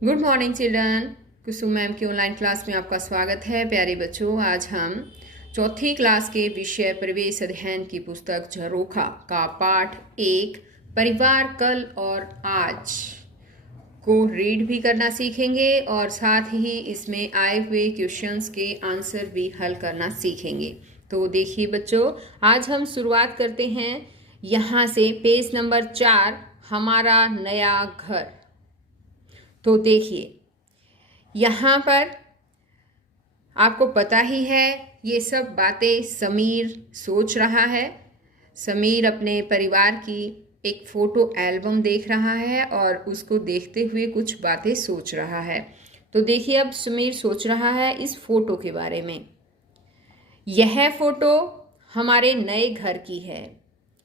Good morning children. Kusum ma'am की online class में आपका स्वागत है। प्यारे बच्चों, आज हम चौथी क्लास के विषय प्रवेश अध्ययन की पुस्तक झरोखा का पाठ 1 परिवार कल और आज को रीड भी करना सीखेंगे और साथ ही इसमें आए हुए क्वेश्चंस के आंसर भी हल करना सीखेंगे। तो देखिए बच्चों, आज हम शुरुआत करते हैं यहाँ से पेज नंबर 4, हमारा नया घर। तो देखिए, यहाँ पर आपको पता ही है ये सब बातें समीर सोच रहा है। समीर अपने परिवार की एक फ़ोटो एल्बम देख रहा है और उसको देखते हुए कुछ बातें सोच रहा है। तो देखिए, अब समीर सोच रहा है इस फ़ोटो के बारे में। यह फ़ोटो हमारे नए घर की है।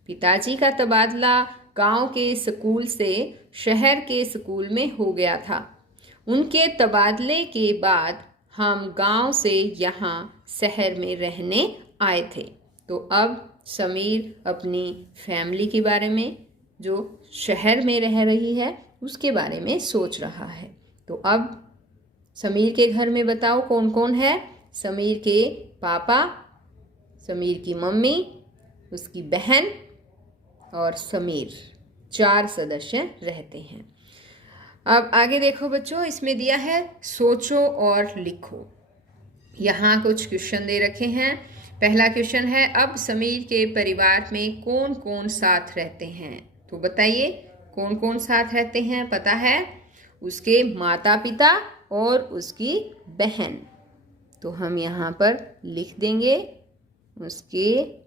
पिताजी का तबादला गांव के स्कूल से शहर के स्कूल में हो गया था। उनके तबादले के बाद हम गांव से यहाँ शहर में रहने आए थे। तो अब समीर अपनी फैमिली के बारे में, जो शहर में रह रही है, उसके बारे में सोच रहा है। तो अब समीर के घर में बताओ कौन कौन है। समीर के पापा, समीर की मम्मी, उसकी बहन और समीर, 4 सदस्य रहते हैं। अब आगे देखो बच्चों, इसमें दिया है सोचो और लिखो। यहाँ कुछ क्वेश्चन दे रखे हैं। पहला क्वेश्चन है, अब समीर के परिवार में कौन कौन साथ रहते हैं। तो बताइए कौन कौन साथ रहते हैं। पता है, उसके माता पिता और उसकी बहन। तो हम यहाँ पर लिख देंगे उसके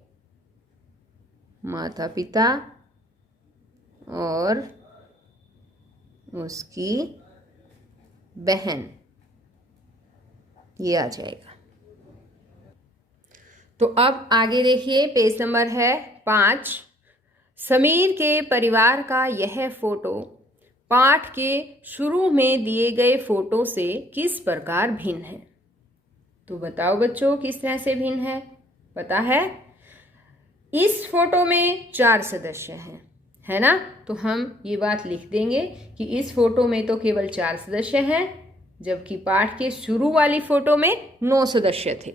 माता पिता और उसकी बहन, ये आ जाएगा। तो अब आगे देखिए, पेज नंबर है 5। समीर के परिवार का यह फोटो पाठ के शुरू में दिए गए फोटो से किस प्रकार भिन्न है। तो बताओ बच्चों, किस तरह से भिन्न है। पता है, इस फोटो में 4 सदस्य हैं, है ना। तो हम ये बात लिख देंगे कि इस फोटो में तो केवल 4 सदस्य हैं, जबकि पाठ के शुरू वाली फोटो में 9 सदस्य थे।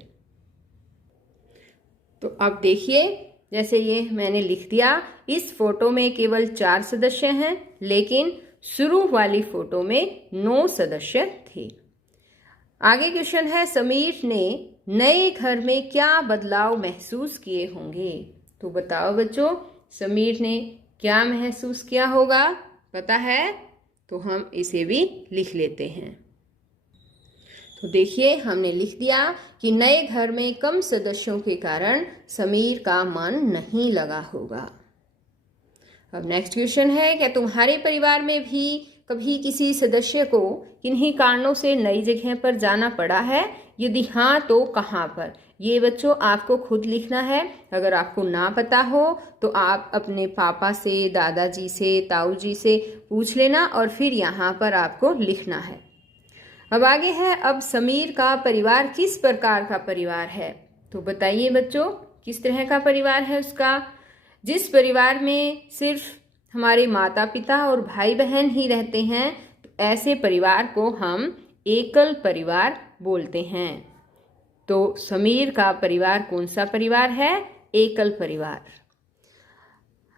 तो अब देखिए, जैसे ये मैंने लिख दिया, इस फोटो में केवल 4 सदस्य हैं, लेकिन शुरू वाली फोटो में 9 सदस्य थे। आगे क्वेश्चन है, समीर ने नए घर में क्या बदलाव महसूस किए होंगे। तो बताओ बच्चों, समीर ने क्या महसूस किया होगा। पता है, तो हम इसे भी लिख लेते हैं। तो देखिए, हमने लिख दिया कि नए घर में कम सदस्यों के कारण समीर का मन नहीं लगा होगा। अब नेक्स्ट क्वेश्चन है, क्या तुम्हारे परिवार में भी कभी किसी सदस्य को किन्हीं कारणों से नई जगह पर जाना पड़ा है। यदि हाँ, तो कहाँ पर। ये बच्चों आपको खुद लिखना है। अगर आपको ना पता हो तो आप अपने पापा से, दादाजी से, ताऊ जी से पूछ लेना और फिर यहाँ पर आपको लिखना है। अब आगे है, अब समीर का परिवार किस प्रकार का परिवार है। तो बताइए बच्चों, किस तरह का परिवार है उसका। जिस परिवार में सिर्फ हमारे माता पिता और भाई बहन ही रहते हैं, तो ऐसे परिवार को हम एकल परिवार बोलते हैं। तो समीर का परिवार कौन सा परिवार है। एकल परिवार।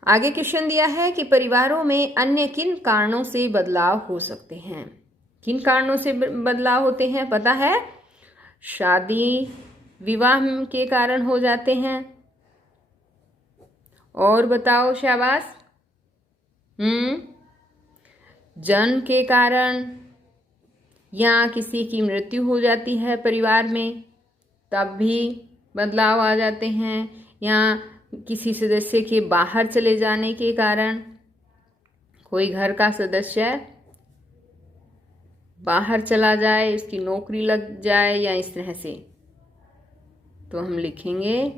आगे क्वेश्चन दिया है कि परिवारों में अन्य किन कारणों से बदलाव हो सकते हैं। किन कारणों से बदलाव होते हैं। पता है, शादी विवाह के कारण हो जाते हैं। और बताओ, शाबाश। जन्म के कारण, या किसी की मृत्यु हो जाती है परिवार में, तब भी बदलाव आ जाते हैं। या किसी सदस्य के बाहर चले जाने के कारण, कोई घर का सदस्य बाहर चला जाए, उसकी नौकरी लग जाए या इस तरह से, तो हम लिखेंगे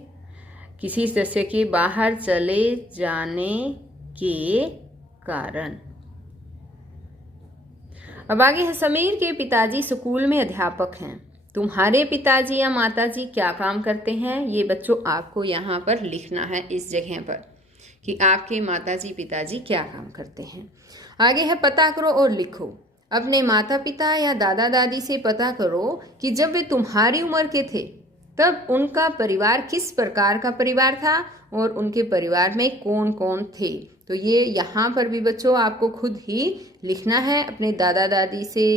किसी सदस्य के बाहर चले जाने के कारण। अब आगे है, समीर के पिताजी स्कूल में अध्यापक हैं। तुम्हारे पिताजी या माताजी क्या काम करते हैं। ये बच्चों आपको यहाँ पर लिखना है इस जगह पर कि आपके माताजी पिताजी क्या काम करते हैं। आगे है, पता करो और लिखो। अपने माता पिता या दादा दादी से पता करो कि जब वे तुम्हारी उम्र के थे तब उनका परिवार किस प्रकार का परिवार था और उनके परिवार में कौन कौन थे। तो ये यहाँ पर भी बच्चों आपको खुद ही लिखना है, अपने दादा दादी से,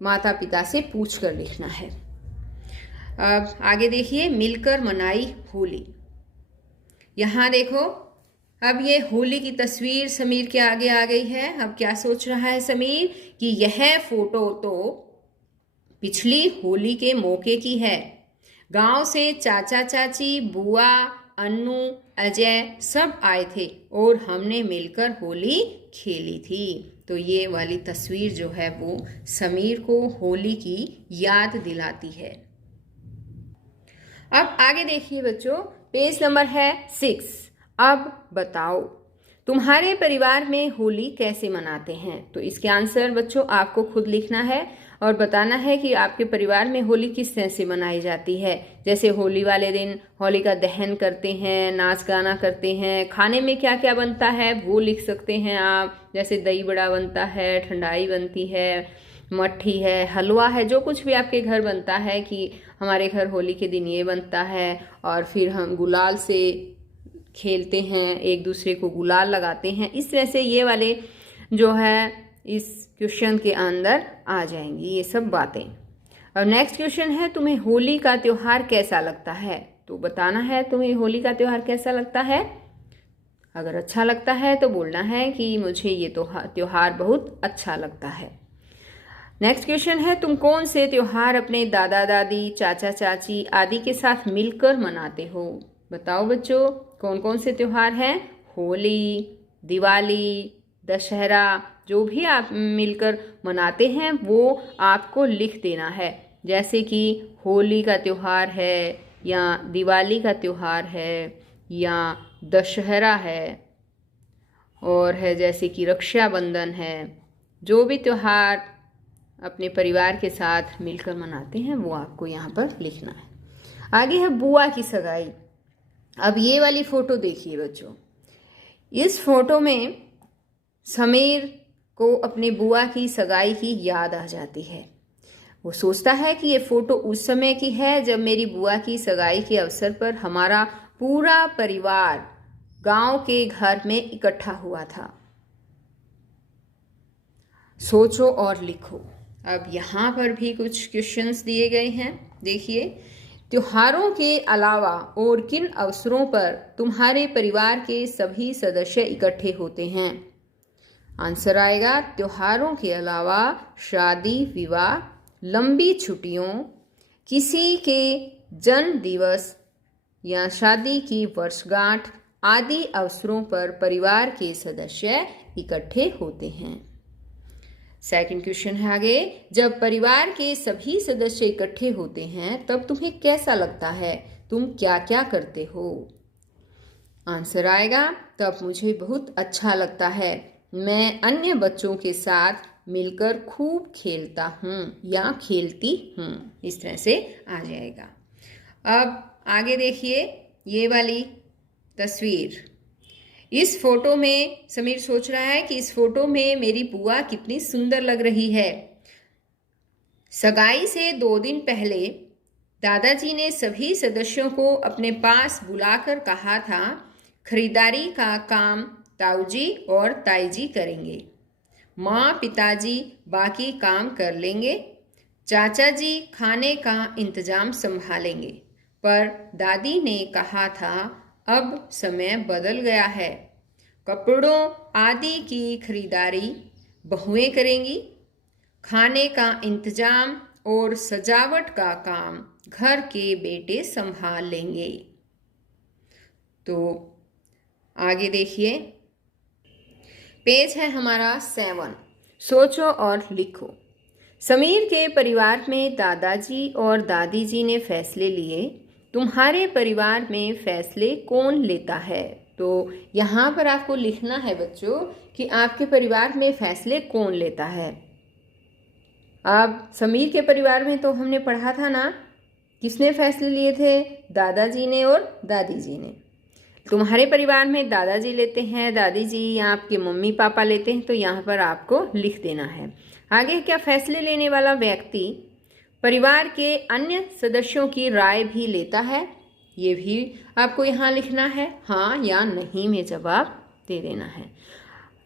माता पिता से पूछ कर लिखना है। अब आगे देखिए, मिलकर मनाई होली। यहाँ देखो, अब ये होली की तस्वीर समीर के आगे आ गई है। अब क्या सोच रहा है समीर कि यह फोटो तो पिछली होली के मौके की है। गांव से चाचा चाची, बुआ, अन्नू, अजय सब आए थे और हमने मिलकर होली खेली थी। तो ये वाली तस्वीर जो है वो समीर को होली की याद दिलाती है। अब आगे देखिए बच्चों, पेज नंबर है 6। अब बताओ तुम्हारे परिवार में होली कैसे मनाते हैं। तो इसके आंसर बच्चों आपको खुद लिखना है और बताना है कि आपके परिवार में होली किस तरह से मनाई जाती है। जैसे होली वाले दिन होलिका दहन करते हैं, नाच गाना करते हैं, खाने में क्या क्या बनता है वो लिख सकते हैं आप। जैसे दही बड़ा बनता है, ठंडाई बनती है, मट्ठी है, हलवा है, जो कुछ भी आपके घर बनता है कि हमारे घर होली के दिन ये बनता है। और फिर हम गुलाल से खेलते हैं, एक दूसरे को गुलाल लगाते हैं। इस तरह से ये वाले जो है इस क्वेश्चन के अंदर आ जाएंगी ये सब बातें। अब नेक्स्ट क्वेश्चन है, तुम्हें होली का त्योहार कैसा लगता है। तो बताना है तुम्हें होली का त्योहार कैसा लगता है। अगर अच्छा लगता है तो बोलना है कि मुझे ये त्योहार बहुत अच्छा लगता है। नेक्स्ट क्वेश्चन है, तुम कौन से त्योहार अपने दादा दादी, चाचा चाची आदि के साथ मिलकर मनाते हो। बताओ बच्चों कौन कौन से त्योहार हैं। होली, दिवाली, दशहरा, जो भी आप मिलकर मनाते हैं वो आपको लिख देना है। जैसे कि होली का त्योहार है या दिवाली का त्योहार है या दशहरा है और है जैसे कि रक्षाबंधन है। जो भी त्योहार अपने परिवार के साथ मिलकर मनाते हैं वो आपको यहाँ पर लिखना है। आगे है बुआ की सगाई। अब ये वाली फोटो देखिए बच्चों, इस फोटो में समीर को अपने बुआ की सगाई की याद आ जाती है। वो सोचता है कि ये फोटो उस समय की है जब मेरी बुआ की सगाई के अवसर पर हमारा पूरा परिवार गांव के घर में इकट्ठा हुआ था। सोचो और लिखो। अब यहाँ पर भी कुछ क्वेश्चंस दिए गए हैं, देखिए। त्योहारों के अलावा और किन अवसरों पर तुम्हारे परिवार के सभी सदस्य इकट्ठे होते हैं। आंसर आएगा त्योहारों के अलावा शादी विवाह, लंबी छुट्टियों, किसी के जन्म दिवस या शादी की वर्षगांठ आदि अवसरों पर परिवार के सदस्य इकट्ठे होते हैं। सेकंड क्वेश्चन है आगे, जब परिवार के सभी सदस्य इकट्ठे होते हैं तब तुम्हें कैसा लगता है, तुम क्या क्या करते हो। आंसर आएगा तब मुझे बहुत अच्छा लगता है, मैं अन्य बच्चों के साथ मिलकर खूब खेलता हूँ या खेलती हूँ। इस तरह से आ जाएगा। अब आगे देखिए ये वाली तस्वीर। इस फोटो में समीर सोच रहा है कि इस फोटो में मेरी बुआ कितनी सुंदर लग रही है। सगाई से 2 दिन पहले दादाजी ने सभी सदस्यों को अपने पास बुलाकर कहा था, खरीदारी का काम ताऊजी और ताईजी करेंगे, माँ पिताजी बाकी काम कर लेंगे, चाचा जी खाने का इंतजाम संभालेंगे। पर दादी ने कहा था अब समय बदल गया है, कपड़ों आदि की खरीदारी बहुएं करेंगी, खाने का इंतजाम और सजावट का काम घर के बेटे संभाल लेंगे। तो आगे देखिए, पेज है हमारा 7। सोचो और लिखो। समीर के परिवार में दादाजी और दादी जी ने फैसले लिए, तुम्हारे परिवार में फैसले कौन लेता है। तो यहाँ पर आपको लिखना है बच्चों कि आपके परिवार में फैसले कौन लेता है। अब समीर के परिवार में तो हमने पढ़ा था ना, किसने फैसले लिए थे, दादाजी ने और दादी जी ने। तुम्हारे परिवार में दादाजी लेते हैं, दादी जी या आपके मम्मी पापा लेते हैं, तो यहाँ पर आपको लिख देना है। आगे क्या, फैसले लेने वाला व्यक्ति परिवार के अन्य सदस्यों की राय भी लेता है, ये भी आपको यहाँ लिखना है, हाँ या नहीं में जवाब दे देना है।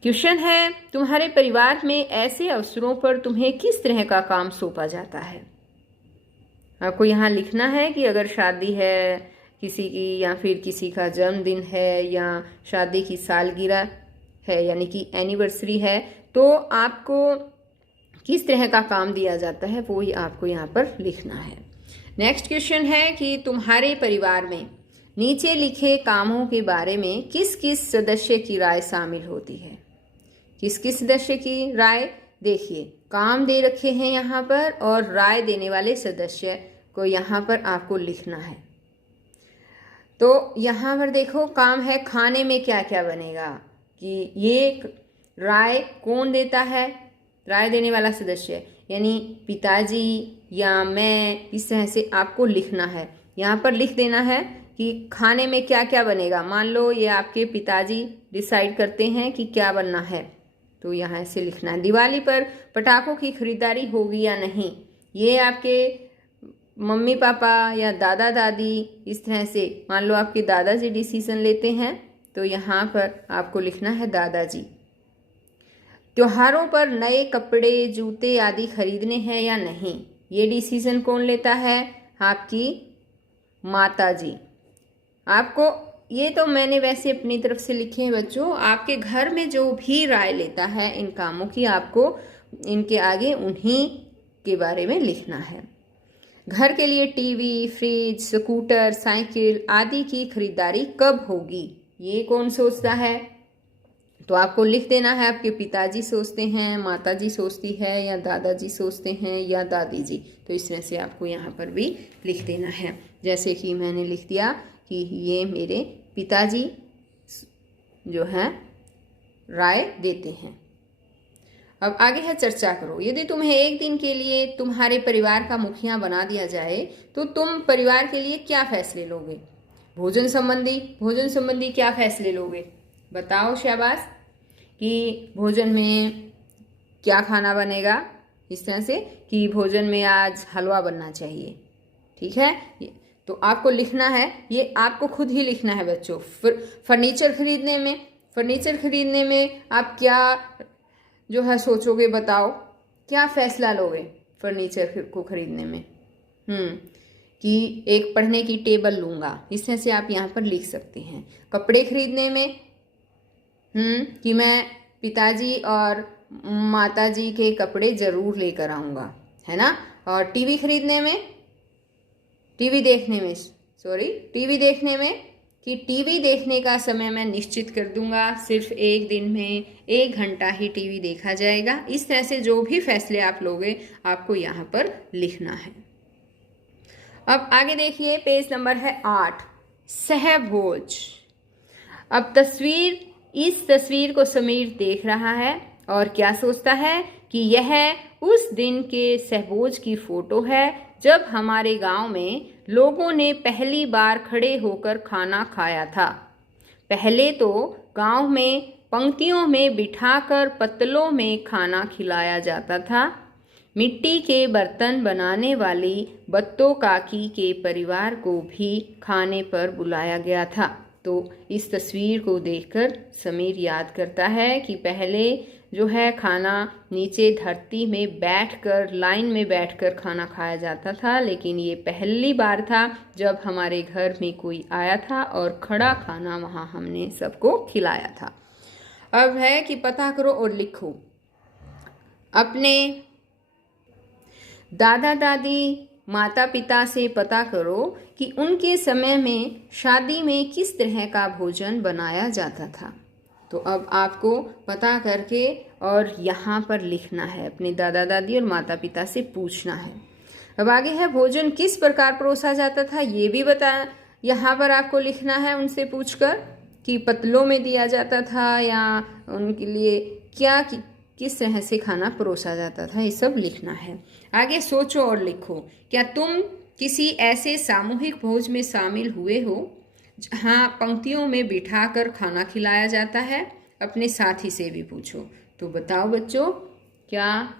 क्वेश्चन है, तुम्हारे परिवार में ऐसे अवसरों पर तुम्हें किस तरह का काम सौंपा जाता है। आपको यहाँ लिखना है कि अगर शादी है किसी की, या फिर किसी का जन्मदिन है, या शादी की सालगिरह है यानी कि एनिवर्सरी है, तो आपको किस तरह का काम दिया जाता है वो ही आपको यहाँ पर लिखना है। नेक्स्ट क्वेश्चन है कि तुम्हारे परिवार में नीचे लिखे कामों के बारे में किस किस सदस्य की राय शामिल होती है। किस किस सदस्य की राय, देखिए काम दे रखे हैं यहाँ पर और राय देने वाले सदस्य को यहाँ पर आपको लिखना है। तो यहाँ पर देखो काम है खाने में क्या क्या बनेगा, कि ये राय कौन देता है, राय देने वाला सदस्य यानी पिताजी या मैं, इस तरह से आपको लिखना है। यहाँ पर लिख देना है कि खाने में क्या क्या बनेगा। मान लो ये आपके पिताजी डिसाइड करते हैं कि क्या बनना है, तो यहाँ से लिखना है। दिवाली पर पटाखों की खरीदारी होगी या नहीं, ये आपके मम्मी पापा या दादा दादी, इस तरह से मान लो आपके दादाजी डिसीजन लेते हैं, तो यहाँ पर आपको लिखना है दादाजी। त्योहारों पर नए कपड़े जूते आदि खरीदने हैं या नहीं, ये डिसीजन कौन लेता है, आपकी माता जी। आपको ये तो मैंने वैसे अपनी तरफ से लिखे हैं बच्चों, आपके घर में जो भी राय लेता है इन कामों की, आपको इनके आगे उन्हीं के बारे में लिखना है। घर के लिए टीवी, फ्रिज, स्कूटर, साइकिल आदि की खरीदारी कब होगी, ये कौन सोचता है, तो आपको लिख देना है आपके पिताजी सोचते हैं, माताजी सोचती है, या दादाजी सोचते हैं, या दादी जी। तो इस तरह से आपको यहाँ पर भी लिख देना है। जैसे कि मैंने लिख दिया कि ये मेरे पिताजी जो है राय देते हैं। अब आगे है चर्चा करो। यदि तुम्हें एक दिन के लिए तुम्हारे परिवार का मुखिया बना दिया जाए तो तुम परिवार के लिए क्या फैसले लोगे। भोजन संबंधी क्या फैसले लोगे, बताओ शाबाश, कि भोजन में क्या खाना बनेगा, इस तरह से कि भोजन में आज हलवा बनना चाहिए, ठीक है। तो आपको लिखना है, ये आपको खुद ही लिखना है बच्चों। फर्नीचर खरीदने में आप क्या जो है सोचोगे, बताओ क्या फैसला लोगे फर्नीचर को खरीदने में। कि एक पढ़ने की टेबल लूँगा, इस तरह से आप यहाँ पर लिख सकते हैं। कपड़े खरीदने में कि मैं पिताजी और माताजी के कपड़े ज़रूर लेकर आऊँगा, है ना। और टीवी देखने में कि टीवी देखने का समय मैं निश्चित कर दूंगा, सिर्फ एक दिन में 1 घंटा ही टीवी देखा जाएगा। इस तरह से जो भी फैसले आप लोगे आपको यहाँ पर लिखना है। अब आगे देखिए, पेज नंबर है 8, सहभोज। अब इस तस्वीर को समीर देख रहा है और क्या सोचता है कि यह उस दिन के सहभोज की फोटो है जब हमारे गांव में लोगों ने पहली बार खड़े होकर खाना खाया था। पहले तो गांव में पंक्तियों में बिठाकर पत्तलों में खाना खिलाया जाता था। मिट्टी के बर्तन बनाने वाली बत्तो काकी के परिवार को भी खाने पर बुलाया गया था। तो इस तस्वीर को देखकर समीर याद करता है कि पहले जो है खाना नीचे धरती में बैठकर, लाइन में बैठकर खाना खाया जाता था, लेकिन ये पहली बार था जब हमारे घर में कोई आया था और खड़ा खाना वहाँ हमने सबको खिलाया था। अब है कि पता करो और लिखो। अपने दादा दादी, माता पिता से पता करो कि उनके समय में शादी में किस तरह का भोजन बनाया जाता था। तो अब आपको पता करके और यहाँ पर लिखना है, अपने दादा दादी और माता पिता से पूछना है। अब आगे है, भोजन किस प्रकार परोसा जाता था, ये भी यहाँ पर आपको लिखना है उनसे पूछकर कि पतलों में दिया जाता था या उनके लिए किस तरह से खाना परोसा जाता था, ये सब लिखना है। आगे सोचो और लिखो, क्या तुम किसी ऐसे सामूहिक भोज में शामिल हुए हो जहाँ पंक्तियों में बिठाकर खाना खिलाया जाता है। अपने साथी से भी पूछो। तो बताओ बच्चों, क्या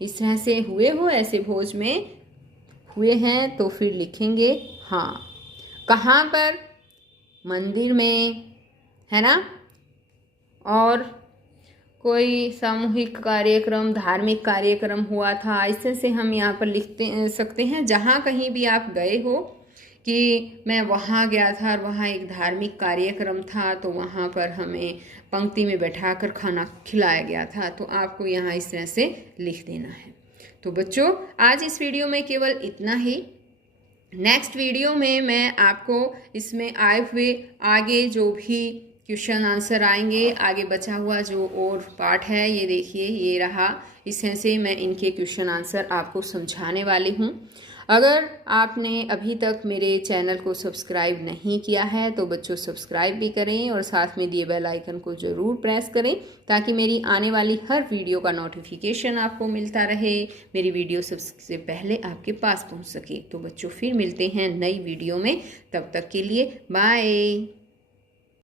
इस तरह से हुए हो, ऐसे भोज में हुए हैं तो फिर लिखेंगे हाँ। कहाँ पर? मंदिर में, है ना। और कोई सामूहिक कार्यक्रम, धार्मिक कार्यक्रम हुआ था, ऐसे से हम यहाँ पर लिखते सकते हैं। जहाँ कहीं भी आप गए हो कि मैं वहाँ गया था और वहाँ एक धार्मिक कार्यक्रम था, तो वहाँ पर हमें पंक्ति में बैठाकर खाना खिलाया गया था, तो आपको यहाँ इस तरह से लिख देना है। तो बच्चों, आज इस वीडियो में केवल इतना ही। नेक्स्ट वीडियो में मैं आपको इसमें आए हुए आगे जो भी क्वेश्चन आंसर आएंगे, आगे बचा हुआ जो और पार्ट है, ये देखिए ये रहा, इस तरह से मैं इनके क्वेश्चन आंसर आपको समझाने वाली हूँ। अगर आपने अभी तक मेरे चैनल को सब्सक्राइब नहीं किया है तो बच्चों सब्सक्राइब भी करें और साथ में दिए बेल आइकन को ज़रूर प्रेस करें, ताकि मेरी आने वाली हर वीडियो का नोटिफिकेशन आपको मिलता रहे, मेरी वीडियो सबसे पहले आपके पास पहुंच सके। तो बच्चों फिर मिलते हैं नई वीडियो में, तब तक के लिए बाय।